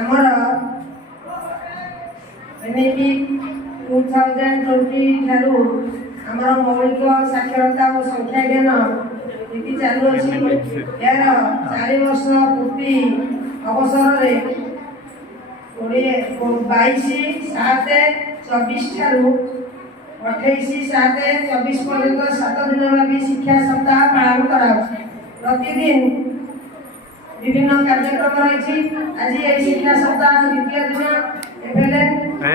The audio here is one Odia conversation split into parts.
ଆମର ଏମିତି 2020 ଠାରୁ ଆମର ମୌଳିକ ସାକ୍ଷରତା ଓ ସଂଖ୍ୟା ଜ୍ଞାନ ନୀତି ଚାଲୁଅଛି। ଏହାର 4 ବର୍ଷ ପୂର୍ତ୍ତି ଅବସରରେ 22/7/24 ଠାରୁ 28/7/24 ପର୍ଯ୍ୟନ୍ତ 7 ଦିନ ବ୍ୟାପୀ ଶିକ୍ଷା ସପ୍ତାହ ପାଳନ କରାଯାଉଛି। ପ୍ରତିଦିନ বিভিন্ন କାର୍ଯ୍ୟକ୍ରମ ରହିଛି। ଆଜି ଏହି ଶିକ୍ଷା ସପ୍ତାହ ଦ୍ୱିତୀୟ ଦିନ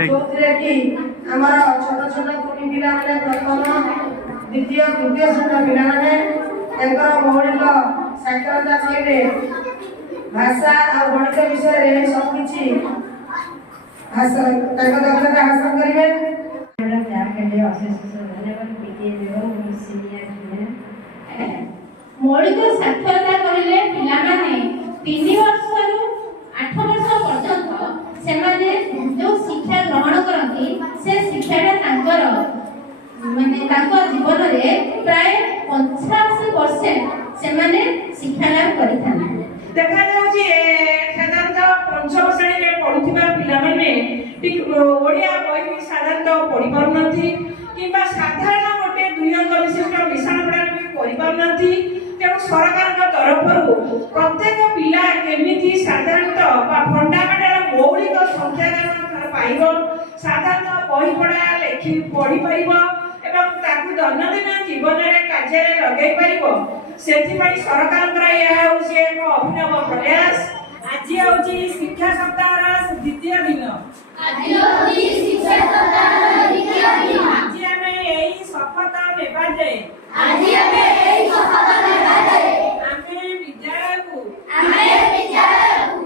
ଯୋଉଥିରେ କି ଆମର ଛୋଟ ଛୋଟ କୁନି ପିଲାମାନେ ପ୍ରଥମ ଦ୍ୱିତୀୟ ତୃତୀୟ ଶ୍ରେଣୀର ପିଲାମାନେ ତାଙ୍କର ମୌଳିକ ସାକ୍ଷରତା କହିଲେ ଭାଷା ଆଉ ଗଣିତ ବିଷୟରେ ସବୁକିଛି ତାଙ୍କ ଦକ୍ଷତା ହାସଲ କରିବେ। ମୌଳିକ ସାକ୍ଷରତା କହିଲେ ପିଲାମାନେ 3 ବର୍ଷରୁ 8 ବର୍ଷ ପର୍ଯ୍ୟନ୍ତ ସେମାନେ ଯେଉଁ ଶିକ୍ଷା ଗ୍ରହଣ କରନ୍ତି ସେ ଶିକ୍ଷାଟା ତାଙ୍କର ତାଙ୍କ ଜୀବନରେ ପ୍ରାୟ 85% ସେମାନେ ଶିକ୍ଷା ଲାଭ କରିଥାନ୍ତି। ଦେଖାଯାଉଛି ସାଧାରଣତଃ ପଞ୍ଚମ ଶ୍ରେଣୀରେ ପଢୁଥିବା ପିଲାମାନେ ଓଡ଼ିଆ ବହି ସାଧାରଣତଃ ପଢି ପାରୁନାହାନ୍ତି କିମ୍ବା ସାଧାରଣ ଗୋଟେ 2 ଅଙ୍କ ବିଶିଷ୍ଟ ମିଶାଣ ପଢ଼ାରେ ବି କରିପାରୁନାହାନ୍ତି। ତେଣୁ ସରକାରଙ୍କ ତରଫରୁ ପ୍ରତ୍ୟେକ ପିଲା କେମିତି ସାଧାରଣତଃ ବା ଫଣ୍ଡାମେଣ୍ଟାଲ ମୌଳିକ ସଂଖ୍ୟା ଜ୍ଞାନ ପାଇବ, ସାଧାରଣତଃ ବହି ପଢ଼ା ଲେଖି ପଢ଼ିପାରିବ ଏବଂ ତାକୁ ଦୈନନ୍ଦିନ ଜୀବନରେ କାର୍ଯ୍ୟରେ ଲଗାଇ ପାରିବ, ସେଥିପାଇଁ ସରକାରଙ୍କର ଏହା ହେଉଛି ଏକ ଅଭିନବ ପ୍ରୟାସ। ଆଜି ହେଉଛି ଶିକ୍ଷା ସପ୍ତାହର ଦ୍ୱିତୀୟ ଦିନ। ଆଜି ଆମେ ଏହି ଶପଥ ନେବା ଯେ ଆମେ ବିଦ୍ୟାଳୟକୁ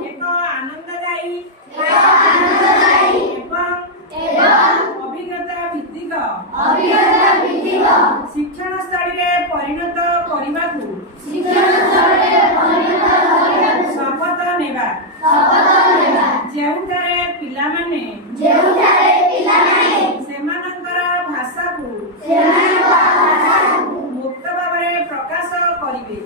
ଏକ ଆନନ୍ଦଦାୟୀ ଏବଂ ଅଭିଜ୍ଞତା ଭିତ୍ତିକ ଶିକ୍ଷଣ ସ୍ଥଳୀରେ ପରିଣତ କରିବାକୁ ଶପଥ ନେବା, ଯେଉଁଠାରେ ପିଲାମାନେ ସେମାନଙ୍କର ଭାଷାକୁ ମୁକ୍ତ ଭାବରେ ପ୍ରକାଶ କରିବେ।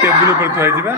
टेबुल पर थोड़ा ଯିବା।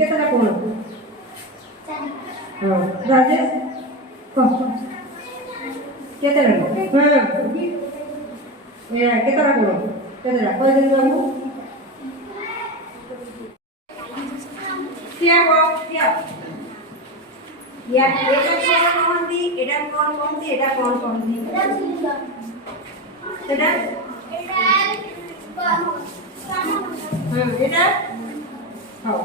केतरा कोण राजेश केतरा केतरा कोण केतरा कोई दिन बाबू क्या को क्या या एटा कोन दी एटा कोन दी एटा कोन दी एटा এটা হাও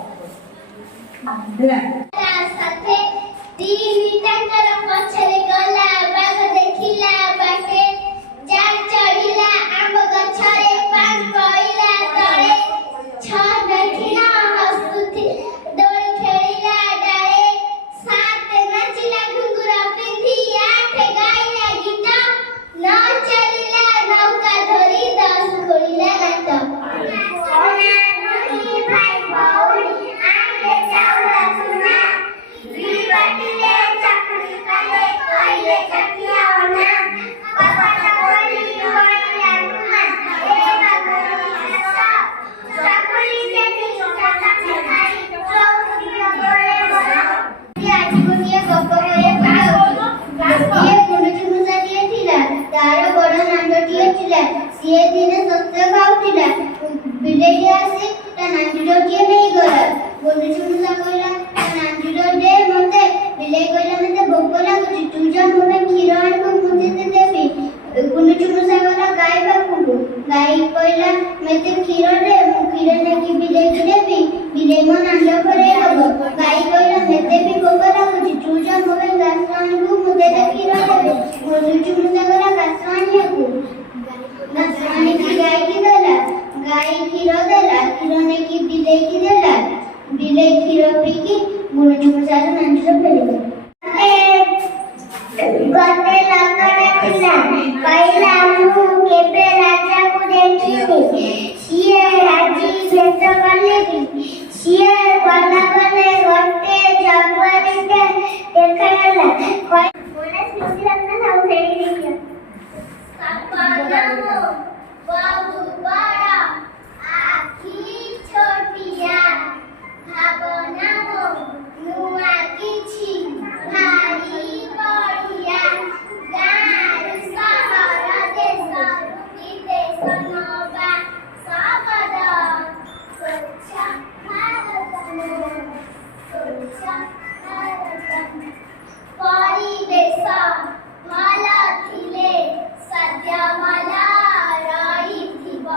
ସିଏ ଦିନେ ଶସ୍ୟ ଖାଉଥିଲା। ବିଲେଇ ଆସି ତା ନାଞ୍ଜୁରଟିଏ ନେଇଗଲା। ଗୁଣ୍ଡୁଚି ମୂଷା କହିଲା, ତା ନାଞ୍ଜୁର ଦେ ମତେ। ବିଲେଇ କହିଲା, ମତେ ଭୋକ ଲାଗୁଛି, ତୁ ଯା ମୋ ପାଇଁ କ୍ଷୀର ଆଣିବୁ, ମୁଁ ତତେ ଦେବି। ଗୁଣ୍ଡୁଚି ମୂଷା ଗଲା ଗାଈ ପାଖକୁ। ଗାଈ କହିଲା, ମତେ କ୍ଷୀର ଦେ, ମୁଁ କ୍ଷୀର ନେଇକି ବିଲେଇକି ଦେବି। ବିଲେଇ ମୋ ନାଞ୍ଜ ଖରେଇ ଦବ। ଗାଈ କହିଲା, ମତେ ବି ଭୋକ ଲାଗୁଛି, ତୁ ଯା ମୋ ପାଇଁ ଘାସ ଆଣିବୁ, ମୁଁ ତତେ କ୍ଷୀର ଦେବି। ଗୁଣ୍ଡୁଚି ମୂଷା ଗଲା ଘାସ ଆଣିବାକୁ। ଘାସ ଆଣିକି ଗାଈକି ଦେଲା। ଗାଈ କ୍ଷୀର ଦେଲା। କ୍ଷୀର ନେଇକି ବିଲେଇକି ଦେଲା। ବିଲେଇ କ୍ଷୀର ପିଇକି ଗୁଣ୍ଡୁଚି ମୂଷାର ନାଞ୍ଜୁର ଫେରିଗଲା। ଗୋଟେ ଲୋକଟେ ଥିଲା, କହିଲା, ମୁଁ କେବେ ରାଜାକୁ ଦେଖିନି, ସିଏ ରାଜି ଭେଟ କଲେ କି? ସିଏ ଗଲା ଗଲେ ଗୋଟେ ଜଙ୍ଗଲରେ ଦେଖାଗଲା। ବହୁ ବଡ଼ ଆଖି ଛୋଟିଆ ଭାବନା ମୋ ନୂଆ କିଛି ଭାରି ବଢ଼ିଆ। ଗାଁରୁ ସହର ଦେଶରୁ ବିଦେଶ ନବା ଶବଦ ସ୍ୱଚ୍ଛ ଭାରତ ସ୍ୱଚ୍ଛ ଭାରତ। ପରିବେଶ ଭଲ ଥିଲେ ସଦ୍ୟ ଭଲ ରହିଥିବ।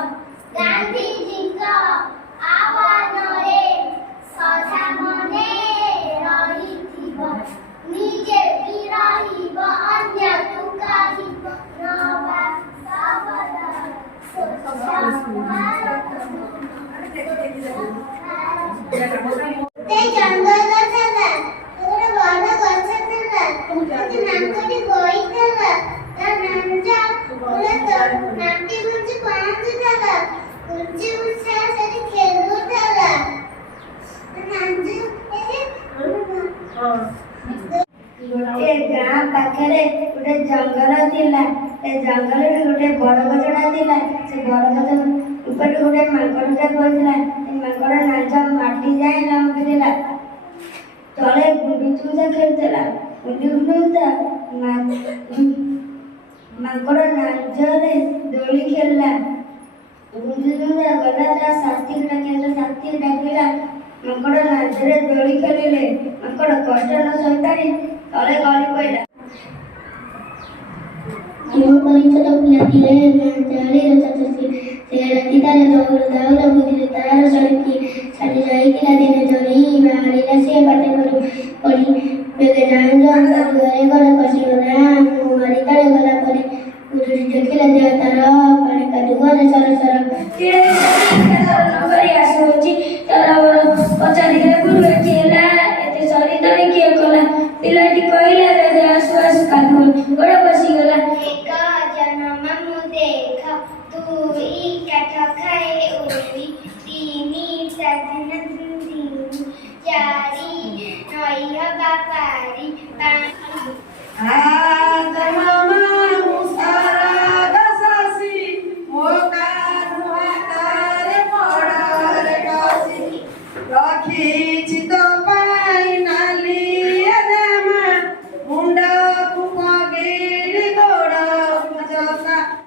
ଗାନ୍ଧୀଜୀଙ୍କ ଆହ୍ୱାନରେ ସଦା ମନେ ରହିଥିବ। ନିଜେ ବି ରହିବ, ଅନ୍ୟକୁ କହିବ ନବା ଶବଦ ସ୍ୱଚ୍ଛ ଭାରତ। ସେ ଜଙ୍ଗଲ ଥିଲା, ଗୋଟେ ବଡ଼ ଗଛ ଥିଲା, ଗୋଟେ ନାକଟି ବହିଥିଲା, ତା ନାଞ୍ଜ ନାଟି ଗୁଞ୍ଜି ପହଞ୍ଚୁଥିଲା। ଗୁଞ୍ଜି ମୂଷା ସେଠି ଖେଳୁଥିଲା। ଏ ଗାଁ ପାଖରେ ଗୋଟେ ଜଙ୍ଗଲ ଥିଲା। ଏ ଜଙ୍ଗଲରେ ଗୋଟେ ବଡ଼ ଗଛଟା ଥିଲା। ସେ ବଡ଼ ଗଛ ଉପରେ ଗୋଟେ ମାଙ୍କଡ଼ଟେ ବସିଥିଲା। ସେ ମାଙ୍କଡ଼ ନାଞ୍ଜ ମାଟି ଯାଏ ଲମ୍ବିଥିଲା। ତଳେ ଗୁଣ୍ଡୁଚି ମୂଷା ଖେଳୁଥିଲା। ଗୁଣ୍ଡୁଚି ମୂଷା ମାଙ୍କଡ଼ ନାଞ୍ଜରେ ଦୋଳି ଖେଳିଲା। ଗୁଣ୍ଡୁଚି ମୂଷା ଗଲା ତା ସାଥୀକୁ ଡାକିଲା। ସାଥୀ ଡାକିଲା, ମାଙ୍କଡ଼ ନାଞ୍ଜରେ ଦୋଳି ଖେଳିଲେ। ମାଙ୍କଡ଼ କଷ୍ଟ ନ ସହିପାରି ତଳେ ଗଳି ପଡ଼ିଲା। ପରିଚିତ ପିଲାଟିଏ ଚାଳିର ଚାଚି। ସେ ରାତି ତାର ଦୌଡ଼ ବୁଝିଲେ ତାର ସରିକି ଛାଡ଼ି ଯାଇଥିଲା। ଦିନେ ଚଢ଼ି ବାହାରିଲା ସେ ବାଟେ ପଡ଼ି ବେଗେ ନାଞ୍ଜ ଘରେ ଘରେ ପଶିଗଲା। କୁଆରୀ ତଳେ ଗଲା ପରେ ଗୁରୁଡ଼ି ଦେଖିଲା ଦେହ ତାର ପାଣି କାଦୁଅରେ ସରସର। ନକରି ଆସୁଅଛି ତରବର ପଚାରିଲେ, ଗୁରୁ ଏଠି ହେଲା, ଏତେ ସରି ତଳି କିଏ କଲା? ପିଲାଟି କହିଲା, ବେଗେ ଆସୁ ଆସୁ କାଦୁଅ ଗୋଡ଼ ପଶିଗଲା। ଏକ ଜନମ ମୁଁ ଦେଖ, ଦୁଇ କାଠ ଖାଏ ଉଡ଼ି, ତିନି ସ୍ୱାଧୀନ ଦିନ, ଚାରି ନଈ ହବା ପାରି, ରଖି